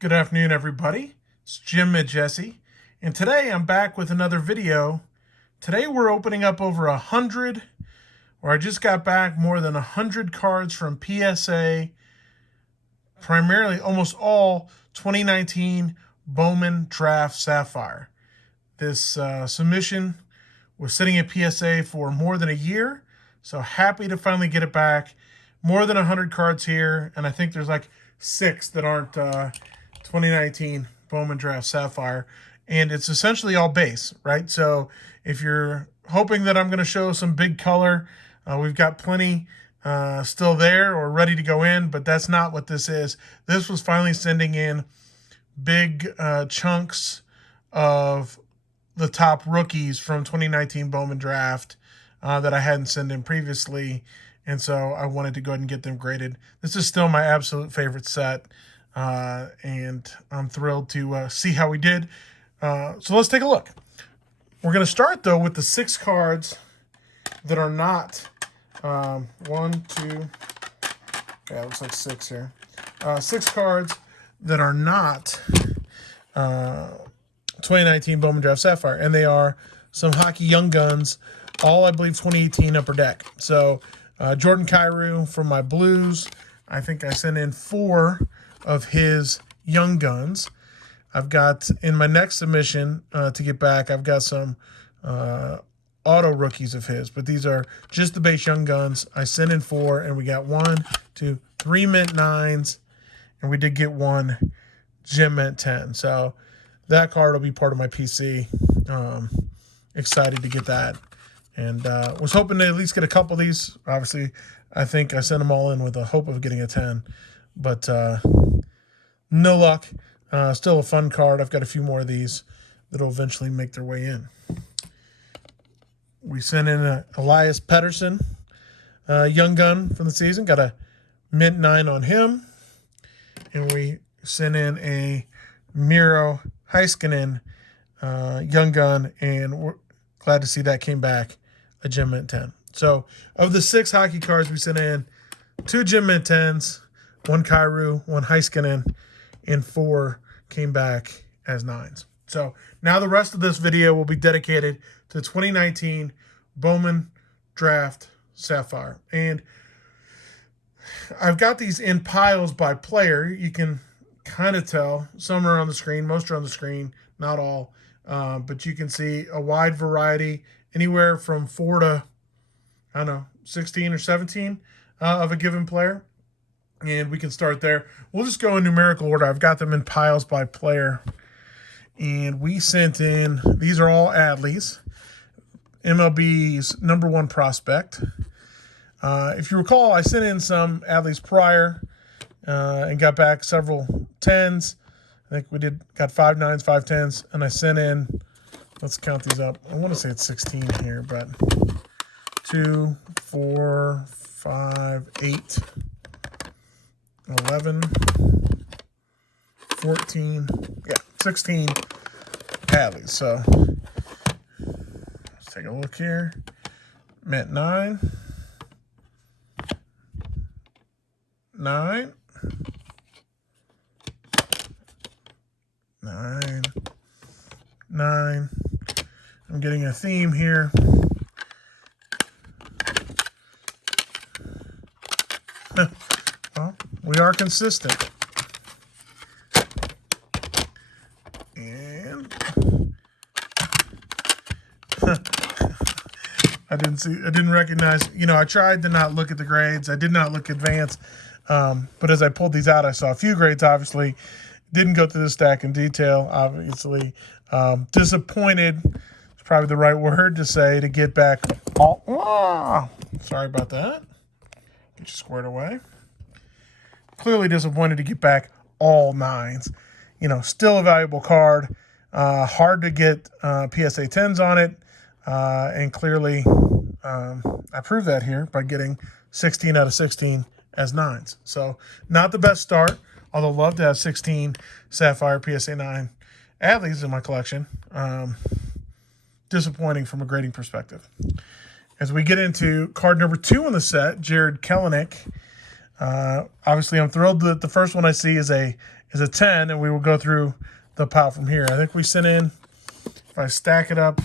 Good afternoon, everybody. It's Jim Jesse, and today I'm back with another video. Today we're opening up over 100, or I just got back more than 100 cards from PSA, primarily almost all 2019 Bowman Draft Sapphire. This submission was sitting at PSA for more than a year, so happy to finally get it back. More than 100 cards here, and I think there's like 6 that aren't 2019 Bowman Draft Sapphire, and it's essentially all base, right? So if you're hoping that I'm going to show some big color, we've got plenty still there or ready to go in, but that's not what this is. This was finally sending in big chunks of the top rookies from 2019 Bowman Draft that I hadn't sent in previously, and so I wanted to go ahead and get them graded. This is still my absolute favorite set. And I'm thrilled to see how we did. So let's take a look. We're going to start, though, with the 6 cards that are not 1, 2, yeah, it looks like 6 here. 6 cards that are not 2019 Bowman Draft Sapphire, and they are some hockey young guns, all I believe 2018 Upper Deck. So Jordan Kyrou from my Blues. I think I sent in 4 of his young guns. I've got in my next submission to get back, I've got some auto rookies of his, but these are just the base young guns. I sent in 4, and we got 1, 2, 3 mint 9s, and we did get 1 gem mint 10. So that card will be part of my PC. Excited to get that, and was hoping to at least get a couple of these. Obviously, I think I sent them all in with the hope of getting a 10, but no luck. Still a fun card. I've got a few more of these that'll eventually make their way in. We sent in a Elias Pettersson young gun from the season. Got a mint 9 on him. And we sent in a Miro Heiskanen young gun, and we're glad to see that came back a gem mint 10. So of the 6 hockey cards we sent in, 2 gem mint 10s, 1 Kyrou, 1 Heiskanen, and 4 came back as 9s. So now the rest of this video will be dedicated to 2019 Bowman Draft Sapphire. And I've got these in piles by player. You can kind of tell. Some are on the screen. Most are on the screen. Not all. But you can see a wide variety, anywhere from 4 to, I don't know, 16 or 17 of a given player. And we can start there. We'll just go in numerical order. I've got them in piles by player. And we sent in, these are all Adleys, MLB's #1 prospect. If you recall, I sent in some Adleys prior and got back several 10s. I think we got 5 9s, 5 10s. And I sent in, let's count these up. I want to say it's 16 here, but 2, 4, 5, 8. 11, 14, 16 Adleys. So let's take a look here. Mint 9, 9, 9, 9. I'm getting a theme here. Well, we are consistent. And I didn't recognize, I tried to not look at the grades. I did not look advanced. But as I pulled these out, I saw a few grades, obviously. Didn't go through the stack in detail, obviously. Disappointed is probably the right word to say, to get back all. Sorry about that. Get you squared away. Clearly disappointed to get back all 9s. Still a valuable card. Hard to get PSA 10s on it. And clearly, I proved that here by getting 16 out of 16 as 9s. So not the best start, although love to have 16 Sapphire PSA 9 Adleys in my collection. Disappointing from a grading perspective. As we get into card number 2 in the set, Jared Kelenic. Obviously, I'm thrilled that the first one I see is a is a 10, and we will go through the pile from here. I think we sent in, if I stack it up,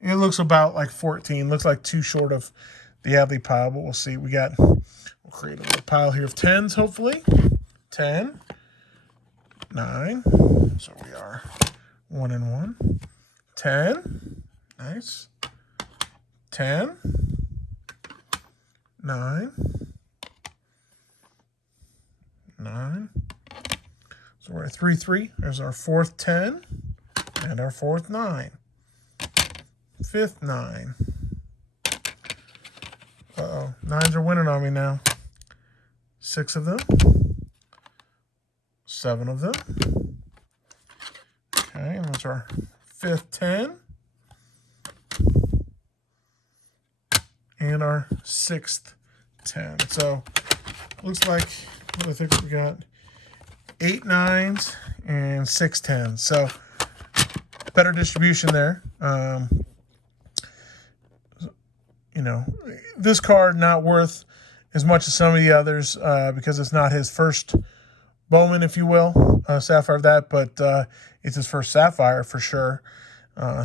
it looks about like 14. Looks like too short of the Adley pile, but we'll see. We'll create a little pile here of 10s, hopefully. 10, 9. So we are 1 and 1. 10, nice. 10, 9, 9. So we're at 3, 3. There's our fourth 10 and our fourth 9. Fifth 9. Uh-oh. 9s are winning on me now. 6 of them. 7 of them. Okay, and that's our fifth 10. And our sixth 10. So, looks like, I think we got 8 9s and 6 10s. So, better distribution there. You know, this card not worth as much as some of the others because it's not his first Bowman, if you will, Sapphire of that, but it's his first Sapphire for sure.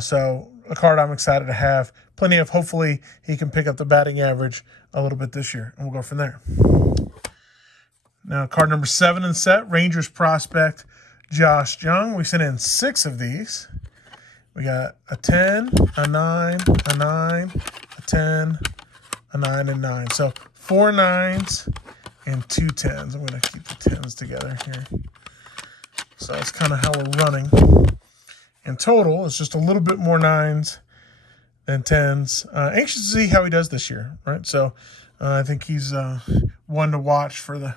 So a card I'm excited to have. Plenty of, hopefully he can pick up the batting average a little bit this year, and we'll go from there. Now, card number 7 in set, Rangers prospect Josh Jung. We sent in 6 of these. We got a 10, a 9, a 9, a 10, a 9, and 9. So 4 9s and 2 10s. I'm going to keep the 10s together here. So that's kind of how we're running. In total, it's just a little bit more 9s than 10s. Anxious to see how he does this year, right? So I think he's one to watch for the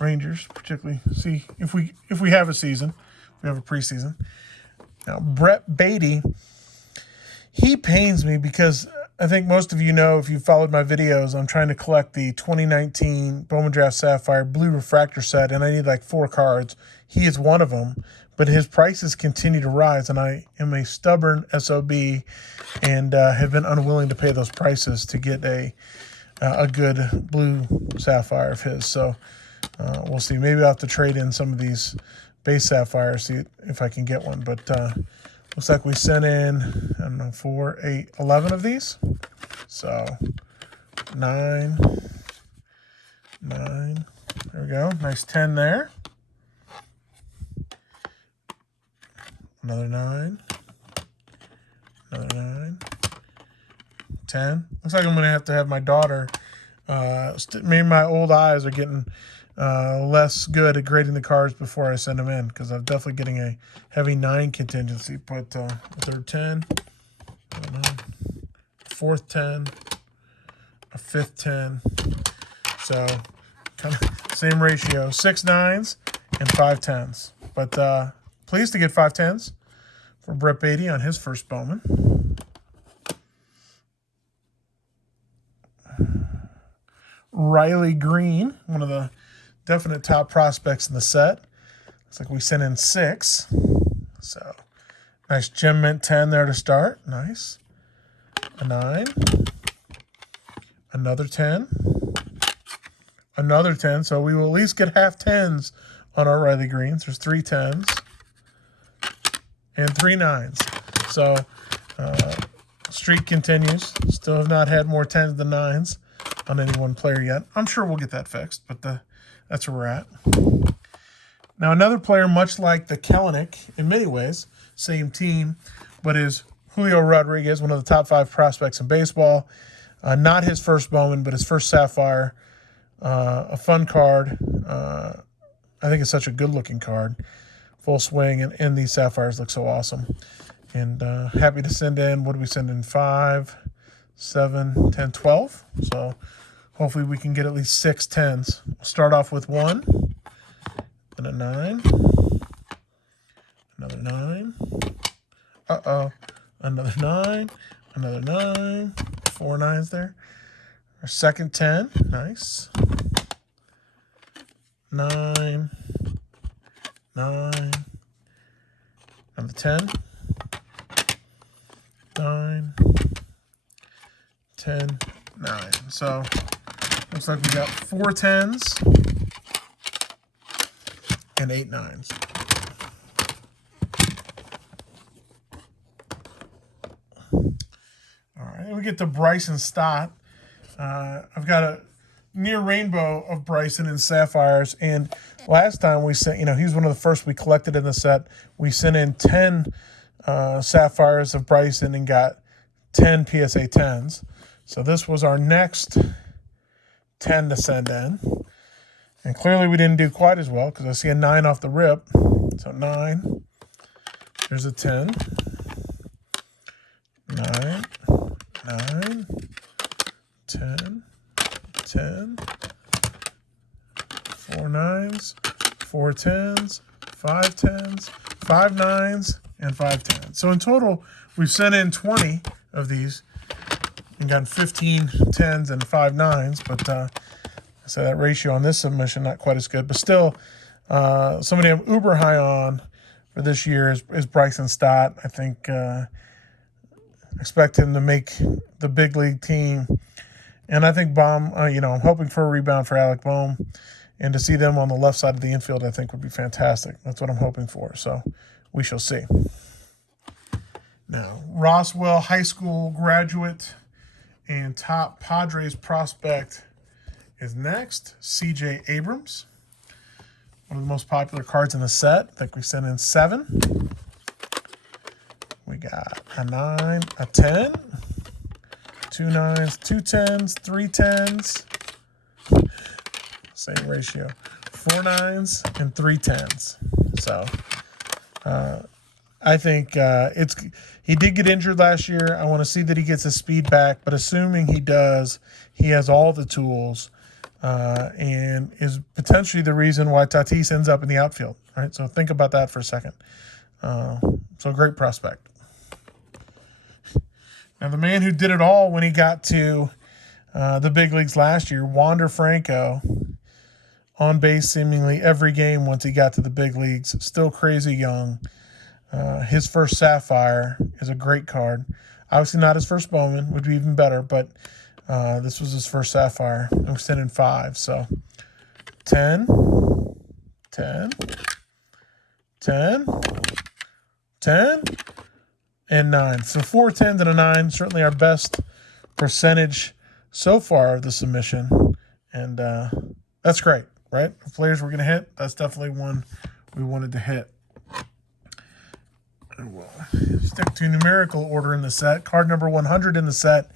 Rangers, particularly see if we have a season, if we have a preseason. Now, Brett Beatty, he pains me because I think most of you know, if you followed my videos, I'm trying to collect the 2019 Bowman Draft Sapphire Blue Refractor set, and I need like 4 cards. He is one of them, but his prices continue to rise, and I am a stubborn SOB and have been unwilling to pay those prices to get a good Blue Sapphire of his. So we'll see. Maybe I'll have to trade in some of these base Sapphires, see if I can get one. But looks like we sent in, I don't know, 4, 8, 11 of these. So 9, 9. There we go. Nice 10 there. Another 9. Another 9. 10. Looks like I'm going to have my daughter. Maybe my old eyes are getting less good at grading the cards before I send them in, because I'm definitely getting a heavy 9 contingency. But a third 10, fourth 10, a fifth 10. So kind of same ratio, 6 9s and 5 10s. But pleased to get 5 10s for Brett Beatty on his first Bowman. Riley Green, one of the definite top prospects in the set. Looks like we sent in 6. So nice gem mint 10 there to start. Nice. A 9. Another 10. Another 10. So we will at least get half 10s on our Riley Greens. There's 3 10s and 3 9s. So streak continues. Still have not had more 10s than 9s on any one player yet. I'm sure we'll get that fixed, but that's where we're at. Now, another player much like the Kellenic in many ways, same team, but is Julio Rodriguez, one of the top 5 prospects in baseball. Not his first Bowman, but his first Sapphire. A fun card. I think it's such a good-looking card. Full swing, and these Sapphires look so awesome. And happy to send in, what do we send in? 5, 7, 10, 12. So hopefully we can get at least 6 10s. We'll start off with 1, then a 9, another 9, another 9, another 9, 4 9s there. Our second 10, nice. 9, 9, another 10, 9, 10, 9. So looks like we got 4 10s and 8 nines. All right, we get to Bryson Stott. I've got a near rainbow of Bryson in Sapphires, and last time we sent, he's one of the first we collected in the set. We sent in 10 Sapphires of Bryson and got 10 PSA 10s. So this was our next 10 to send in. And clearly we didn't do quite as well because I see a 9 off the rip. So 9. There's a 10. 9. 9. 10. 10. 4 9s. 4 10s. 5 10s. 5 9s. And 5 10s. So in total, we've sent in 20 of these and gotten 15 10s and 5 9s. But so that ratio on this submission, not quite as good. But still, somebody I'm uber high on for this year is Bryson Stott. I think expect him to make the big league team. And I think I'm hoping for a rebound for Alec Bohm. And to see them on the left side of the infield, I think would be fantastic. That's what I'm hoping for. So we shall see. Now, Roswell High School graduate and top Padres prospect is next. CJ Abrams. One of the most popular cards in the set. I think we sent in 7. We got a 9, a 10, 2 9s, 2 10s, 3 10s. Same ratio. 4 9s and 3 10s. So I think he did get injured last year. I want to see that he gets his speed back, but assuming he does, he has all the tools and is potentially the reason why Tatis ends up in the outfield. Right? So think about that for a second. So great prospect. Now, the man who did it all when he got to the big leagues last year, Wander Franco, on base seemingly every game once he got to the big leagues, still crazy young. His first Sapphire is a great card. Obviously not his first Bowman, would be even better, but this was his first Sapphire. I'm sending 5, so 10, 10, 10, 10, and 9. So 4 10s and a 9, certainly our best percentage so far of the submission. And that's great, right? If players we're going to hit, that's definitely one we wanted to hit. And we'll stick to numerical order in the set. Card number 100 in the set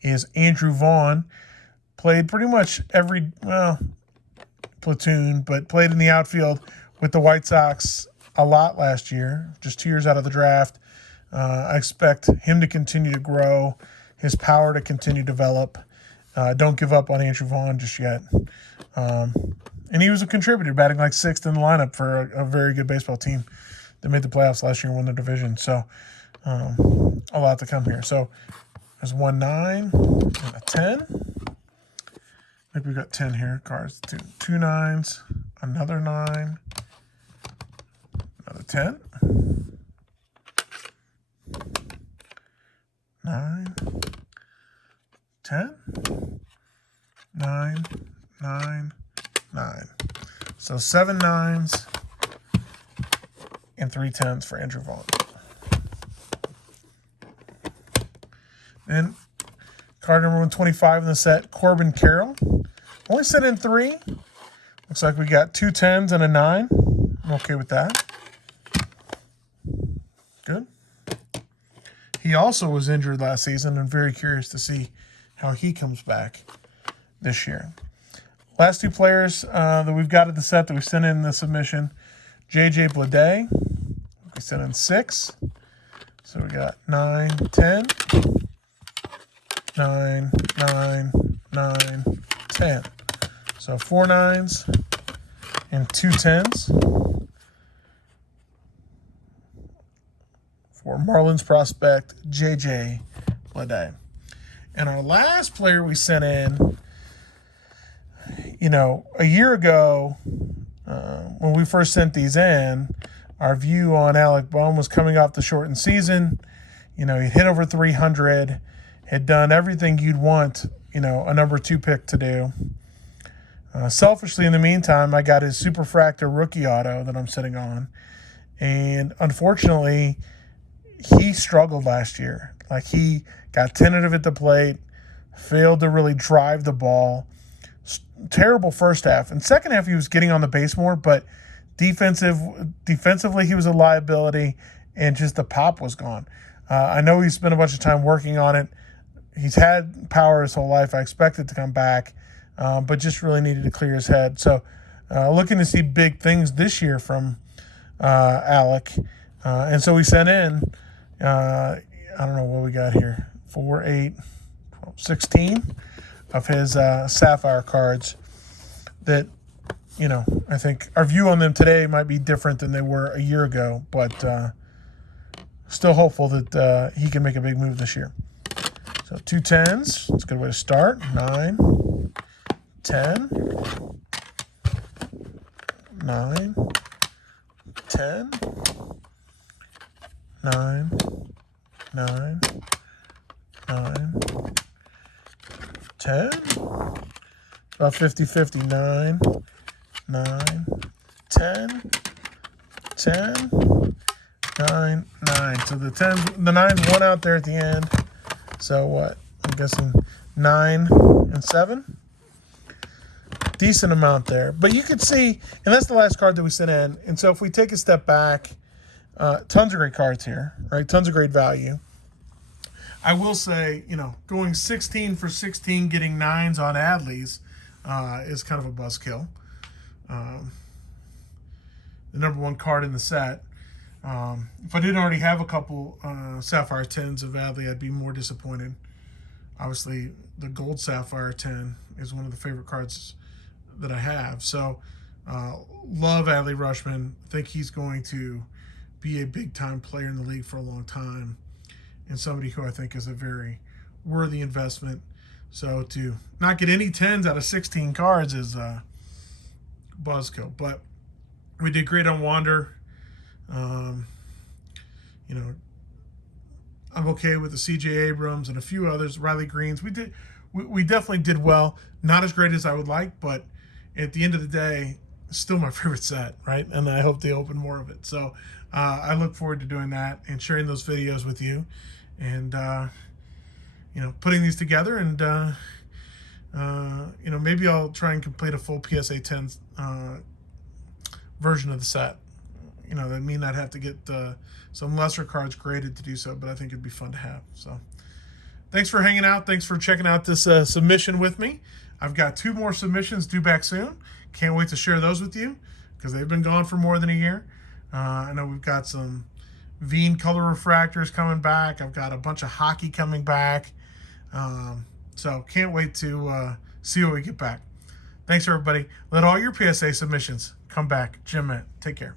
is Andrew Vaughn. Played pretty much every, platoon, but played in the outfield with the White Sox a lot last year, just 2 years out of the draft. I expect him to continue to grow, his power to continue to develop. Don't give up on Andrew Vaughn just yet. And he was a contributor, batting like 6th in the lineup for a very good baseball team that made the playoffs last year and won their division. So a lot to come here. So there's 1 9 and a 10. I think we got 10 here. Cards, 2 9s, another 9, another 10. 9, 10, 9, 9, 9. So 7 9s and 3 10s for Andrew Vaughn. Then card number 125 in the set, Corbin Carroll. Only sent in 3. Looks like we got 2 10s and a 9. I'm okay with that. Good. He also was injured last season. I'm very curious to see how he comes back this year. Last 2 players that we've got at the set that we sent in the submission, J.J. Bleday. We sent in 6. So we got 9, 10, 9, 9, 9, 10. So 4 9s and 2 10s. For Marlins prospect J.J. Bleday. And our last player we sent in, a year ago, when we first sent these in, our view on Alec Bohm was coming off the shortened season. He hit over 300, had done everything you'd want, a number 2 pick to do. Selfishly, in the meantime, I got his Superfractor rookie auto that I'm sitting on. And unfortunately, he struggled last year. Like, he got tentative at the plate, failed to really drive the ball. Terrible first half. And second half, he was getting on the base more, but defensively, he was a liability, and just the pop was gone. I know he spent a bunch of time working on it. He's had power his whole life. I expect it to come back, but just really needed to clear his head. So looking to see big things this year from Alec. And so we sent in, I don't know what we got here, 4, 8, 12, 16 of his Sapphire cards that, you know, I think our view on them today might be different than they were a year ago, but still hopeful that he can make a big move this year. So 2 10s, that's a good way to start. 9, 10, 9, 10, 9, 9, 9, 10. About 50-50. 9, 9, 10, 10, 9, 9. So the 9's one out there at the end. So what? I'm guessing 9 and 7. Decent amount there. But you could see, and that's the last card that we sent in. And so if we take a step back, tons of great cards here, right? Tons of great value. I will say, you know, going 16 for 16, getting 9s on Adley's is kind of a buzzkill. The number 1 card in the set. If I didn't already have a couple Sapphire 10s of Adley, I'd be more disappointed. Obviously, the Gold Sapphire 10 is one of the favorite cards that I have. So, love Adley Rutschman. Think he's going to be a big-time player in the league for a long time, and somebody who I think is a very worthy investment. So to not get any 10s out of 16 cards is buzzkill. But we did great on Wander. You know, I'm okay with the CJ Abrams and a few others, Riley Greens. We definitely did well. Not as great as I would like, but at the end of the day, still my favorite set, right? And I hope they open more of it. So I look forward to doing that and sharing those videos with you, and you know, putting these together. And you know, maybe I'll try and complete a full PSA 10 version of the set. You know, that may not have to get some lesser cards graded to do so, but I think it'd be fun to have. So thanks for hanging out. Thanks for checking out this submission with me. I've got 2 more submissions due back soon. Can't wait to share those with you because they've been gone for more than a year. I know we've got some Veen color refractors coming back. I've got a bunch of hockey coming back. So can't wait to see what we get back. Thanks, everybody. Let all your PSA submissions come back. Jim, Matt, take care.